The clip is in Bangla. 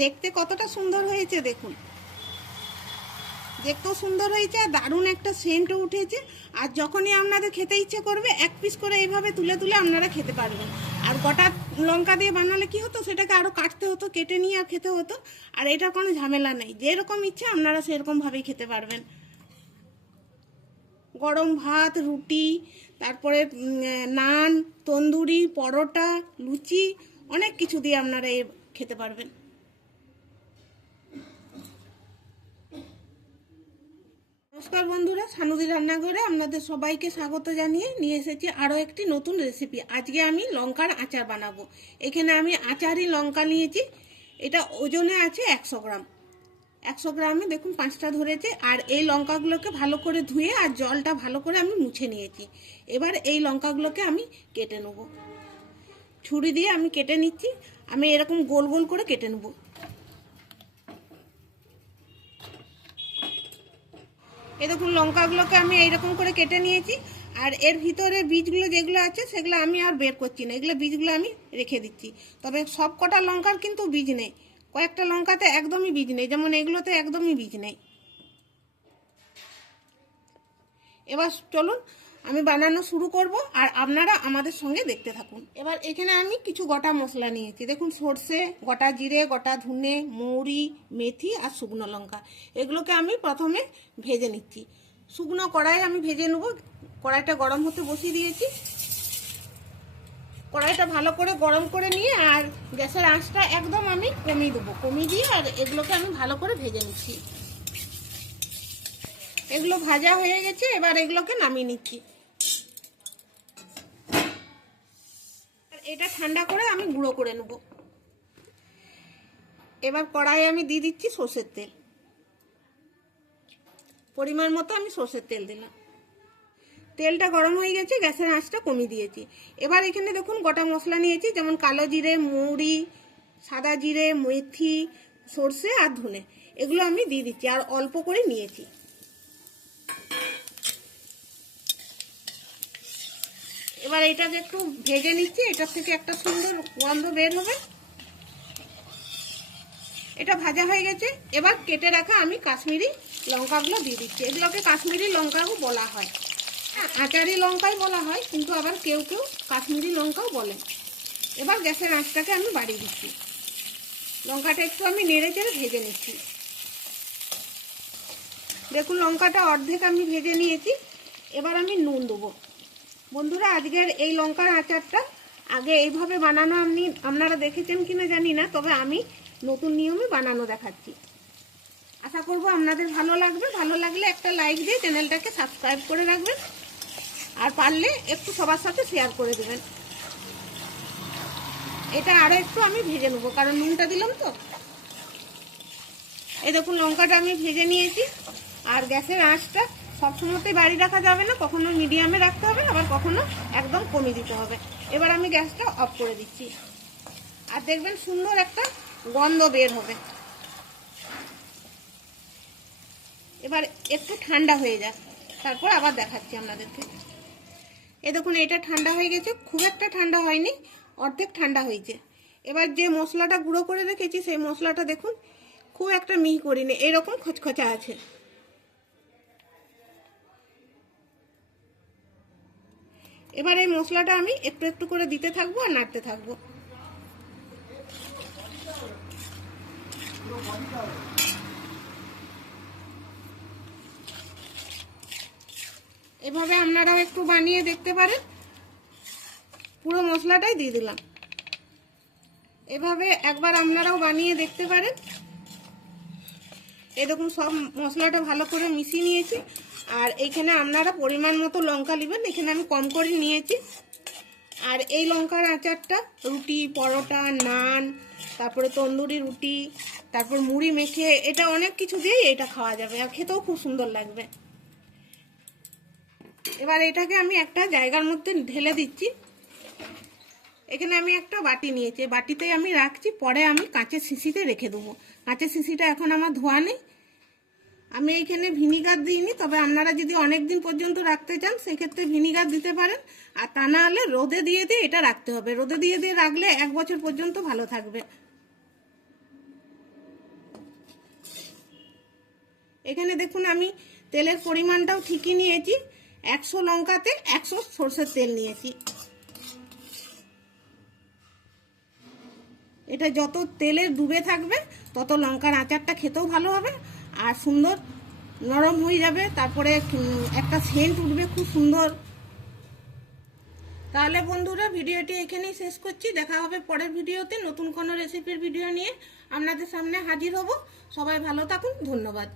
দেখতে কতটা সুন্দর হয়েছে দেখুন। দেখতেও সুন্দর হয়েছে আর দারুণ একটা সেন্টও উঠেছে। আর যখনই আপনাদের খেতে ইচ্ছে করবে, এক পিস করে এইভাবে তুলে তুলে আপনারা খেতে পারবেন। আর গোটা লঙ্কা দিয়ে বানালে কি হতো? সেটাকে আরও কাটতে হতো, কেটে নিয়ে আর খেতে হতো। আর এটা কোনো ঝামেলা নেই। যেরকম ইচ্ছে আপনারা সেরকমভাবেই খেতে পারবেন। গরম ভাত, রুটি, তারপরে নান, তন্দুরি, পরোটা, লুচি, অনেক কিছু দিয়ে আপনারা এ খেতে পারবেন। নমস্কার বন্ধুরা, সানুদি রান্নাঘরে আপনাদের সবাইকে স্বাগত জানিয়ে নিয়ে এসেছি আরও একটি নতুন রেসিপি আজকে আমি লঙ্কার আচার বানাবো। এখানে আমি আচারই লঙ্কা নিয়েছি। এটা ওজনে আছে একশো গ্রাম। একশো গ্রামে দেখুন পাঁচটা ধরেছে। আর এই লঙ্কাগুলোকে ভালো করে ধুয়ে আর জলটা ভালো করে আমি মুছে নিয়েছি। এবার এই লঙ্কাগুলোকে আমি কেটে নেব। ছুরি দিয়ে আমি কেটে নিচ্ছি। আমি এরকম গোল গোল করে কেটে নেব। এই দেখুন, লঙ্কাগুলোকে আমি এইরকম করে কেটে নিয়েছি, আর এর ভিতরে বীজগুলো যেগুলো আছে, সেগুলো আমি আর বের করছি না। এগুলো বীজগুলো আমি রেখে দিচ্ছি। তবে সব কটা লঙ্কার কিন্তু বীজ নেই। কয়েকটা লঙ্কাতে একদমই বীজ নেই, যেমন এগুলোতে একদমই বীজ নেই। এবার চলুন আমি বানানো শুরু করব আর আপনারা আমাদের সঙ্গে দেখতে থাকুন। এবার এখানে আমি কিছু গোটা মশলা নিয়েছি। দেখুন, সর্ষে, গোটা জিরে, গোটা ধুনে, মৌরি, মেথি আর শুকনো লঙ্কা। এগুলোকে আমি প্রথমে ভেজে নিচ্ছি। শুকনো কড়াই আমি ভেজে নেব। কড়াইটা গরম হতে বসিয়ে দিয়েছি। কড়াইটা ভালো করে গরম করে নিয়ে আর গ্যাসের আঁচটা একদম আমি কমিয়ে দেবো। কমিয়ে দিয়ে আর এগুলোকে আমি ভালো করে ভেজে নিচ্ছি। এগুলো ভাজা হয়ে গেছে। এবার এগুলোকে নামিয়ে নিচ্ছি। এটা ঠান্ডা করে আমি গুঁড়ো করে নেব। এবার কড়াই আমি দিয়ে দিচ্ছি সর্ষের তেল। পরিমাণ মতো আমি সর্ষের তেল দিলাম। তেলটা গরম হয়ে গেছে, গ্যাসের আঁচটা কমিয়ে দিয়েছি। এবার এখানে দেখুন গোটা মশলা নিয়েছি, যেমন কালো জিরে, মৌরি, সাদা জিরে, মেথি, সর্ষে আর ধনে। এগুলো আমি দিয়ে দিচ্ছি আর অল্প করে নিয়েছি। এবার এটাকে একটু ভেজে নিচ্ছি এটার থেকে একটা সুন্দর গন্ধ বের হবে। এটা ভাজা হয়ে গেছে। এবার কেটে রাখা আমি কাশ্মীরি লঙ্কাগুলো দিয়ে দিচ্ছি। এগুলোকে কাশ্মীরি লঙ্কাও বলা হয়। হ্যাঁ, আচারি লঙ্কাই বলা হয় কিন্তু আবার কেউ কেউ কাশ্মীরি লঙ্কাও বলে এবার গ্যাসের আঁচটাকে আমি বাড়িয়ে দিচ্ছি। লঙ্কাটা একটু আমি নেড়ে চেড়ে ভেজে নিচ্ছি। দেখুন লঙ্কাটা অর্ধেক আমি ভেজে নিয়েছি। এবার আমি নুন দেবো। বন্ধুরা, আজকের এই লঙ্কার আচারটা আগে এইভাবে বানানো আপনি আপনারা দেখেছেন কিনা জানি না, তবে আমি নতুন নিয়মে বানানো দেখাচ্ছি। আশা করব আপনাদের ভালো লাগবে। ভালো লাগলে একটা লাইক দিয়ে চ্যানেলটাকে সাবস্ক্রাইব করে রাখবেন। আর পারলে একটু সবার সাথে শেয়ার করে দেবেন। এটা আরও একটু আমি ভেজে নেব, কারণ নুনটা দিলাম তো। এই দেখুন, লঙ্কাটা আমি ভেজে নিয়েছি। আর গ্যাসের আঁচটা সবসময়তেই বাড়ি রাখা যাবে না, কখনো মিডিয়ামে রাখতে হবে আবার কখনো একদম কমিয়ে দিতে হবে। এবার আমি গ্যাসটা অফ করে দিচ্ছি। আর দেখবেন সুন্দর একটা গন্ধ বের হবে। এবার একটু ঠান্ডা হয়ে যাক। তারপর আবার দেখাচ্ছি আপনাদেরকে। এ দেখুন, এটা ঠান্ডা হয়ে গেছে। খুব একটা ঠান্ডা হয়নি, অর্ধেক ঠান্ডা হয়েছে। এবার যে মশলাটা গুঁড়ো করে রেখেছি, সেই মশলাটা দেখুন, খুব একটা মিহি করিনি। এরকম খচখচা আছে। এবার এই মশলাটা আমি একটু একটু করে দিতে থাকব আর নাড়তে থাকব। এভাবে আপনারাও একটু বানিয়ে দেখতে পারেন। পুরো মশলাটাই দিয়ে দিলাম। এভাবে একবার আপনারাও বানিয়ে দেখতে পারেন। দেখুন, সব মশলাটা ভালো করে মিশিয়ে নিয়েছি। আর এইখানে আপনারা পরিমাণ মতো লঙ্কা নেবেন, এখানে আমি কম করে নিয়েছি। আর এই লঙ্কার আচারটা, রুটি, পরোটা, নান, তারপরে তন্দুরি রুটি, তারপর মুড়ি মেখে, এটা অনেক কিছু দিয়েই এটা খাওয়া যাবে, আর খেতেও খুব সুন্দর লাগবে। এবার এটাকে আমি একটা জায়গার মধ্যে ঢেলে দিচ্ছি। এখানে আমি একটা বাটি নিয়েছি বাটিতে আমি রাখছি, পরে আমি কাঁচের শিশিতে রেখে দেবো। কাঁচের শিশিটা এখন আমার ধোয়া নেই। আমি এইখানে ভিনিগার দিইনি, তবে আপনারা যদি অনেক দিন পর্যন্ত রাখতে চান, সেক্ষেত্রে ভিনিগার দিতে পারেন। আর তা না হলে রোদে দিয়ে দিয়ে এটা রাখতে হবে। রোদে দিয়ে দিয়ে রাখলে এক বছর পর্যন্ত ভালো থাকবে। এখানে দেখুন, আমি তেলের পরিমাণটাও ঠিকই নিয়েছি। একশো লঙ্কাতে একশো সর্ষের তেল নিয়েছি। এটা যত তেলে ডুবে থাকবে, তত লঙ্কার আচারটা খেতেও ভালো হবে। আর সুন্দর নরম হয়ে যাবে, তারপরে একটা সেন্ট উঠবে খুব সুন্দর। তাহলে বন্ধুরা, ভিডিওটি এখানেই শেষ করছি। দেখা হবে পরের ভিডিওতে নতুন কোনো রেসিপির ভিডিও নিয়ে। আপনাদের সামনে হাজির হব। সবাই ভালো থাকুন, ধন্যবাদ।